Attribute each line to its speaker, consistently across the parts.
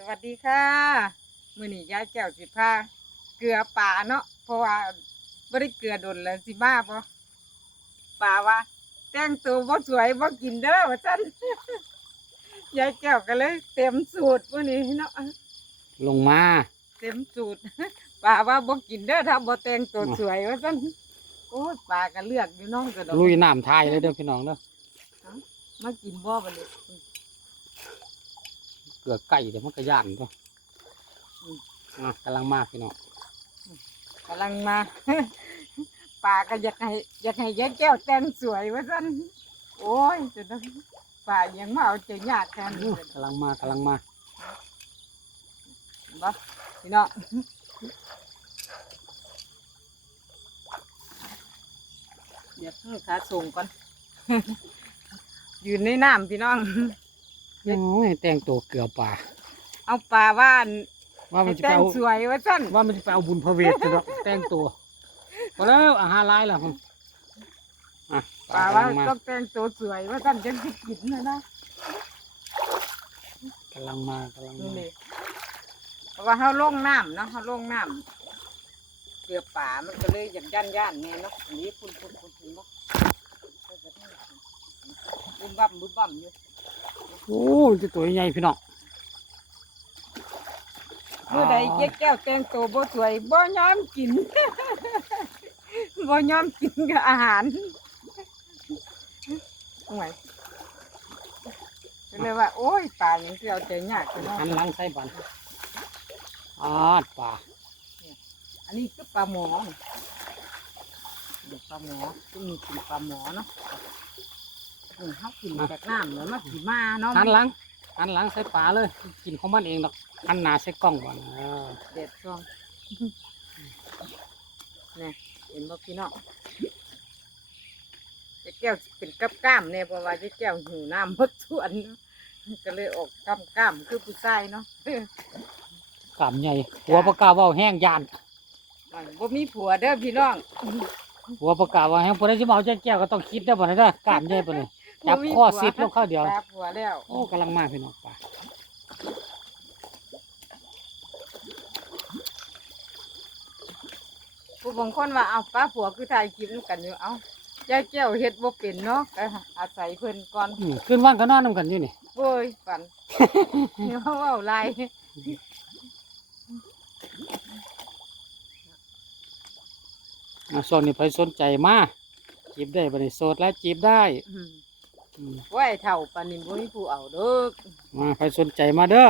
Speaker 1: สวัสดีค่ะมื้อนี้ยายแก้วสิพาเกลือป่าเนาะเพราะว่าบ่ได้เกลือดนแล้วสิมาบ่ป่าว่า แต่งตัวบ่สวยบ่กินเด้อว่าซั่นยายแก้วก็เลยเต็มสูตรมื้อนี้เนาะ
Speaker 2: ลงมา
Speaker 1: เต็มสูตรป่าว่าบ่กินเด้อถ้าบ่แต่งตัว
Speaker 2: อ๋อ
Speaker 1: สวยว่าซั่นโอ้ยป่าก็เลือกอยู่เน้องก็ดอก
Speaker 2: ลุยน้ำทายเลยเด้อพี่น้องเด้อ
Speaker 1: มากินบ่บัดนี้
Speaker 2: เก ลือไก่เดี๋ยวมันก็ย่านตัว
Speaker 1: อืม
Speaker 2: อะกำลังมาพี่น้อง
Speaker 1: กำลังมา ป่าก็อยากให้อยากให้ยายแก้วแต่งสวยว่าซั่นโอ้ยจะต้องป่ายังมาเอาใจยากแทน
Speaker 2: อื้อกำลังมากำลังมา
Speaker 1: บ่พี่น้องเดี๋ยวให้ขาส่งก่อนอยู่ในน้ำพี่น้อง
Speaker 2: โอ้ยแต่งตัวเกลือป่า
Speaker 1: เอาป่าว่าน
Speaker 2: ว่ามั
Speaker 1: ให้
Speaker 2: นจะ
Speaker 1: แต่
Speaker 2: ไป
Speaker 1: ง
Speaker 2: เอา
Speaker 1: สวยว่าซั่น
Speaker 2: ว่ามันจะไปเอาบุญพระเวทจะดอกแต่งตัวพอแล้วอาหารร้ายแล้วผมอะ
Speaker 1: ป่าว่าำ
Speaker 2: ลังมา
Speaker 1: ต้องแต่งตัวสวยว่าซั่นจังสิกินนะนะ
Speaker 2: กำลังมากำลัง
Speaker 1: นี่
Speaker 2: มา
Speaker 1: เลยเพราะว่าเขาลงน้ำเนาะเขาลงน้ำเกลือป่ามันก็เลยอย่างย่านย่านๆเนี่ยเนาะอันนี้คุณคุณคุณคุณเนาะบุ้มบั่มบุ้มบั่มอยู่
Speaker 2: โอ้ยจะตัวใหญ่พี่น้อง
Speaker 1: เมื่อใดเจ๊แก้วแต่งตัวบ่สวยบ่ยอมกิน บ่ยอมกินกับอาหารห่วยก็เลยว่า โอ้ยป่าอย่างที่เอาใจยากเลยเนาะ
Speaker 2: หันหลังใส่บันอาดป่า
Speaker 1: อันนี้คือปลาหมอเดี๋ยวปลาหมอต้องมีกินปลาหมอเนาะ อืมเขากินจากน้ำเนาะมาสีมาเนาะ
Speaker 2: หันหลังหันหลังใส่ป่าเลย กินของมันเองดอกหันหน้าใส่กล้องบ่อนอ่า
Speaker 1: เด็ดซองเนี่ยเห็นบ่พี่น้องเจ๊แก้วเป็นกับก้ามเนี่ยเพราะว่าเจ๊แก้วหิวน้ำหมดสวนเนาะก็เลยออกก้ามก้ามๆคือผู้ชายเนาะ
Speaker 2: กามใหญ่หัวปากกาเว่าแห้งยาน
Speaker 1: บ่มีผัวเด้อพี่น้อง
Speaker 2: หัวปากกาเว่าแห้งพอได้จะมาเอาแก้วก็ต้องคิดได้อบ่ได้เด้อกามใหญ่ปะนี่ จับ
Speaker 1: บ่มี
Speaker 2: ข้อ
Speaker 1: ผัว
Speaker 2: สิบลงเข้าเดียว
Speaker 1: ตาผัวแล้ว
Speaker 2: โอ้กำลังมาพี่น้องป่า
Speaker 1: ผู้บางคนว่าเอาป้าผัวคือถ่ายคลิปนำกันอยู่เอายายแก้วเฮ็ดบ่เป็นเนาะก็อาศัยเพิ่นก่อน
Speaker 2: อืมขึ้นว่านก็นอนนำกันอยู่นี่
Speaker 1: โว้ยฝันเดี๋ยวเว้าหลาย
Speaker 2: อะส่วนนี้ไปสนใจมาจีบได้บ่นี่โสดแล้วจีบได้
Speaker 1: อืม
Speaker 2: อืม
Speaker 1: ไว้เท่าปานนี้บ่มีผู้เอาเด้อ
Speaker 2: มาไปสนใจมาเด้อ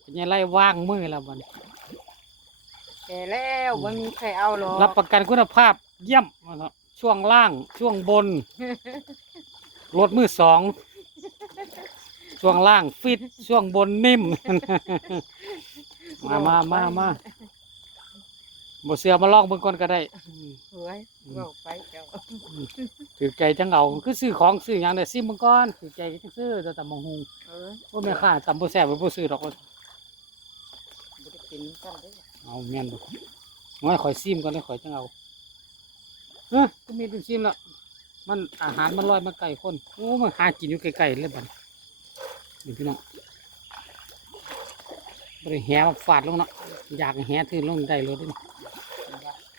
Speaker 2: เป็นยังไงว่างมือแล้วบ่นี่
Speaker 1: แก่แล้วบ่มีใครเอาหรอก
Speaker 2: รับประกันคุณภาพเยี่ยมว่าเนาะช่วงล่างช่วงบน รถมือสอง ช่วงล่างฟิตช่วงบนนิ่ม มามามามา บ่เสือมาลองเบิ่งก่อนก็ได้อืม
Speaker 1: เฮ้ยเว้าไปเจ้า
Speaker 2: ถือใจจังเอาคือซื้อของซื้อหยังได้ซิมเบิ่งก่อนถือใจจังซื้อแต่ตำบักหุง
Speaker 1: เอ้ย
Speaker 2: บ่แม่นค่าตำบ่แซ่บบ่ซื้อดอก
Speaker 1: บ่ได้เป็นกันเด้อ
Speaker 2: เอาแม่นบ่น้อยข่อยซิมก่อนได้ข่อยจังเอาเฮ้ยก็มีเป็นซิมแล้วมันอาหารมันลอยมาไกลคนโอ้มันหากินอยู่ไกลๆเลยบัดนี้พี่น้องบ่ได้แหมาฟาดลงเนาะอยากให้แหทื่นลงได้เลยเด้อ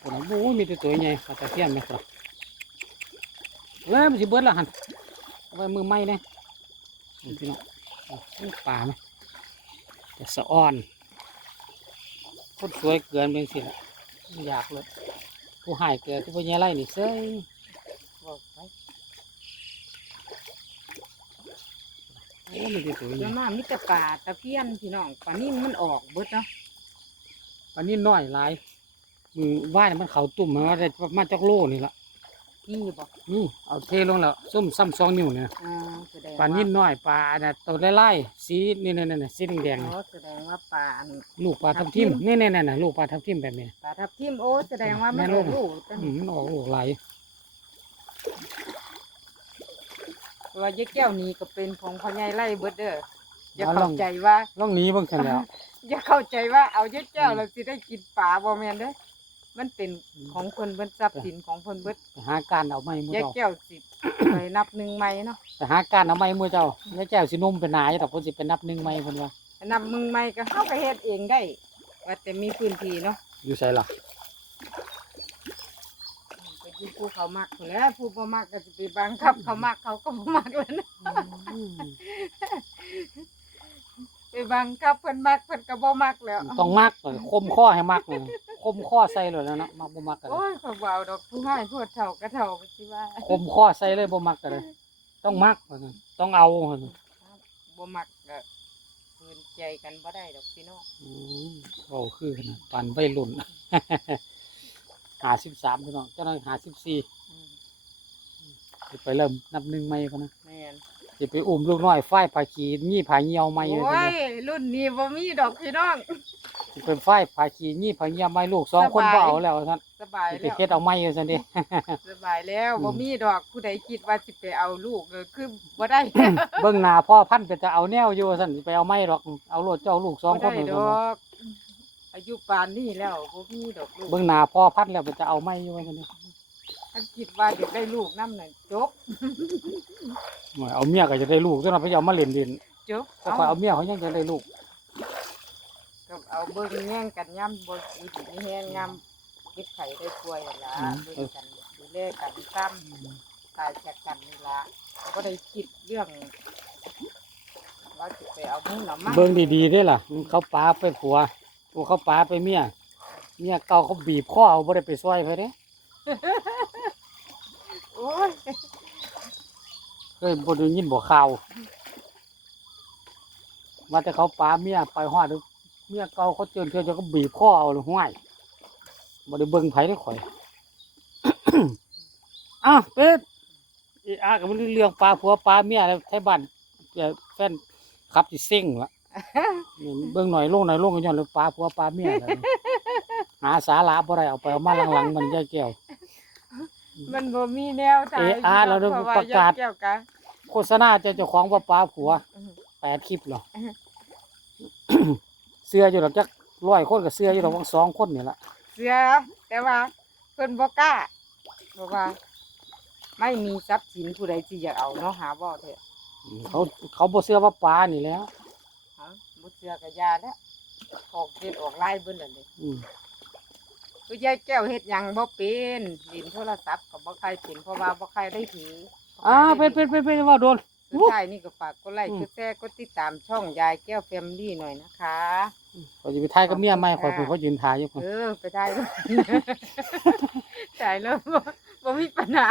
Speaker 2: โอ้โหมีแต่ตัวใหญ่ปลาตะเพียนไหมครับเอ้ยมันสิเบิดและหันเอาไว้มือไม้เนี่ยนี่พี่น้องเอาอู้ปลาไหมแต่สะอ่อนคนสวยเกินเป็นสิละอยากเลยผู้หายเกิดที่พ่อใหญ่ไร่นี่เซ้ย
Speaker 1: เว้าไป
Speaker 2: โอ้มีแต่ตัวให
Speaker 1: แล้
Speaker 2: ญ่
Speaker 1: วมามีแต่ปลาตะเพียนพี่น้องปลานิ่มมันออกเบิดเนาะ
Speaker 2: อันนี้น้อยหลาย มือว่ายมันเขาตุ่มมันว่าได้ประมาณจักโลนี่ละ
Speaker 1: นี่บ่
Speaker 2: นี่เอาเทลงแล้วส้มซ้ำสองนิ้วเนี่ย
Speaker 1: อ่าแสดง
Speaker 2: ปลา
Speaker 1: ว่า
Speaker 2: นิ่น้อยปลาอันน่ะตัวไล่ๆสีนี่นี่นี่สีแดงๆ
Speaker 1: อ๋
Speaker 2: น่ะ
Speaker 1: อแสดงว่าปลาอัน
Speaker 2: ลูกปลา
Speaker 1: ทั
Speaker 2: ทั
Speaker 1: บบทิ
Speaker 2: ทิ
Speaker 1: ม
Speaker 2: มนี่นี่นี่นะลูกปลาทับทิมแบบนี้
Speaker 1: ปลาทับทิมโอ้แสดงว่ามัน
Speaker 2: แม่
Speaker 1: อ
Speaker 2: ลู
Speaker 1: อกกลูกกัน
Speaker 2: อืมมันออกลูกไหลาย
Speaker 1: ว่าเยแก้วนี้ก็เป็นของพ่อใหญ่ไล่เบิดเด้ออย่าเข้าใจว่า
Speaker 2: ล่องหนี้เบิ่งกันแล้ว
Speaker 1: อย่าเข้าใจว่าเอาเยแก้วแล้วสิได้กินปลาบ่แม่นเด้อ มันเป็นของคนเบิดทรัพย์สินของคนเบิด
Speaker 2: ไปหาการเอาไม้มือ
Speaker 1: เย
Speaker 2: เจ้า
Speaker 1: แก้วสิไปนับหนึ่งใหม่เนาะ
Speaker 2: ไปหาการเอาไม้มือเจ้าแล้วเจ้าสินุ่มเป็นหนายแต่เพิ่นสิเป็นนับหนึ่งไม้เพิ่นว่า
Speaker 1: นำมึงไม่ก็เฮาก็เฮ็ดเองได้ว่าแต่มีพื้นที่เนาะ
Speaker 2: อยู่ใส่ล่ะ
Speaker 1: ไปอยู่ผู้เขามักพู้นแหล้วผู้บ่มักก็สิไปบังคับเขามักเขาก็บ่มักแล้วนะ
Speaker 2: อืม
Speaker 1: ไปบังคับเพิ่นมักเพิ่นก็บ่มักแล้ว
Speaker 2: ต้องมักเลยคมข้อให้มักเลย คมข้อใส่เลยแล้วเนาะมักบ่มักกัน
Speaker 1: โอ้ยเขาบ่เอาดอกผู้ให้ผู้เฒ่าก็เฒ่าไปสิว่า
Speaker 2: คมข้อใส่เลยบ่มักกันเลยต้องมักว่าซั่นต้องเอาว่าซั่น
Speaker 1: บ่มักก็คืนใจกันบ่ได้ดอกพี่น้อง
Speaker 2: อืมเว้าคือขนาดปานวัยรุ่น 53พี่น้องเจ้าน้อย54
Speaker 1: อืม
Speaker 2: สิไปเริ่มนับหนึ่งใหม่ก่อนนะ
Speaker 1: แม่น
Speaker 2: สิไปอุ้มลูกน้อยฝ้ายผาขียี่ผาเหี่ยวใหม่เลย
Speaker 1: โอ้
Speaker 2: นะ
Speaker 1: ยรุ่นนี้บ่มีดอกพี่น้อง
Speaker 2: สิ เป็นฝ้ายผาขียี่ผาเหี่ยวใหม่ลูกสองคน
Speaker 1: สบาย
Speaker 2: ก็เอาแล้วท่าน
Speaker 1: สบาย
Speaker 2: สิไป
Speaker 1: แล้ว
Speaker 2: เฮ็ดเอาใหม่ซั่นดิ
Speaker 1: สบายแล้ว
Speaker 2: อืม
Speaker 1: บ่มีดอกผู้ใดคิดว่าสิไปเอาลูกเลยคือบ่ได้
Speaker 2: เบิ่งหน้าพ่อพันธุ์ก็จะเอาแนวอยู่ซั่นสิไปเอาใหม่ดอกเอาโลดเจ้าลูกสองคน
Speaker 1: บ่ได้
Speaker 2: นั่น
Speaker 1: ด
Speaker 2: ซั่น
Speaker 1: อ
Speaker 2: นะ
Speaker 1: กอายุป่านนี้แล้วบ่มีดอกลูก
Speaker 2: เบิ่งหน้าพ่อพันธุ์แล้วก็จะเอาใหม่อยู่ว่าซั่นดิ
Speaker 1: ถ้าคิดว่าเด็กได้ลูกนำนั่นจบ
Speaker 2: โอ้ยเอาเมียก็จะได้ลูกจังนั้นไปเอามาเล่นดิน
Speaker 1: จบ
Speaker 2: แต่ข่อยเอาเมียเขายังจะได้ลูก
Speaker 1: ก็ เอาเบิ่งแย่งกันย่ำบ่สิมีแฮงย่ำเก็บไข่ได้ป่วยนั่นล่ะเบิ่งกันดูแลกันซ้ำตายจากกันนี่ล่ะก็ได้คิดเรื่องว่าสิไปเอามือหน่อมา
Speaker 2: เบิ่งดีๆเด้ล่ะเขาปาไปผัวตัวเขาปาไปเมียเมียเก่าเขาบีบคอเอาบ่ได้ไปซอยไปเด้
Speaker 1: โอ้ย
Speaker 2: เคยบ่ได้ยินบ่ข่าวว่าแต่เขาปาเมียไปฮอด เมียเก่าเขาเจิญเทื่อจะก็บีบคอเอาเลยห้วยบ่ได้เบิ่งไผได้ข่อยอ้าวเป็ดอีอาก็บ่รู้เรื่องปลาผัวปลาเมียแล้วไทบ้านเอ่อแฟนขับสิเซ็งละนี่เบิ่งหน่อยลงหน่อยลงก็ย้อนเลยปลาผัวปลาเมียแล้วนี่หาสาระบ่ได้เอาไปเอามาหลังๆมันยายแก้ว
Speaker 1: มันบ่มีแนวทาง
Speaker 2: เอะอะเราได้
Speaker 1: พว่
Speaker 2: ประกาศ
Speaker 1: เกี่ยวกับ
Speaker 2: โฆษณาเจ้าเจ้าของว่าปลาผัวแปดคลิปเหรอ เสื้ออยู่หรอกจักร้อยคนกับเสื้ออยู่หรอกวังสองคนนี่ละ
Speaker 1: เสือแต่ว่าเพิ่นบ่กล้าเพราะว่า ไม่มีทรัพย์สินผู้ใดที่อยากเอาเนาะหาบ่เถอะ
Speaker 2: อืมเขาเขาบ่เสื้อว่าปลานี่แหล้ว
Speaker 1: ฮะบ่เสือก็ยาแล้วออกเฮ็ดออกไล่เบิ่นนั่นเด้
Speaker 2: อืม
Speaker 1: คือยายแก้วเฮ็ดหยังบ่เป็นเล่นโทรศัพท์ก็บ่ใครเป็นเพราะว่าบ่ใครได้ถือ
Speaker 2: อ่าเป็นเป็นเป็นเป็นว่าโดน
Speaker 1: สุดท้ายนี่ก็ฝากกดไลค์
Speaker 2: อืม
Speaker 1: กดแชร์กดติดตามช่องยายแก้วแฟมิลี่หน่อยนะคะ
Speaker 2: เขาจะไปทายกับเมียใหม่คอยเพิ่นเขายืนถ่ายอยู่พุ่น
Speaker 1: เออ ไปได้แล้ว จ่ายแล้วบ่บ่มีปัญหา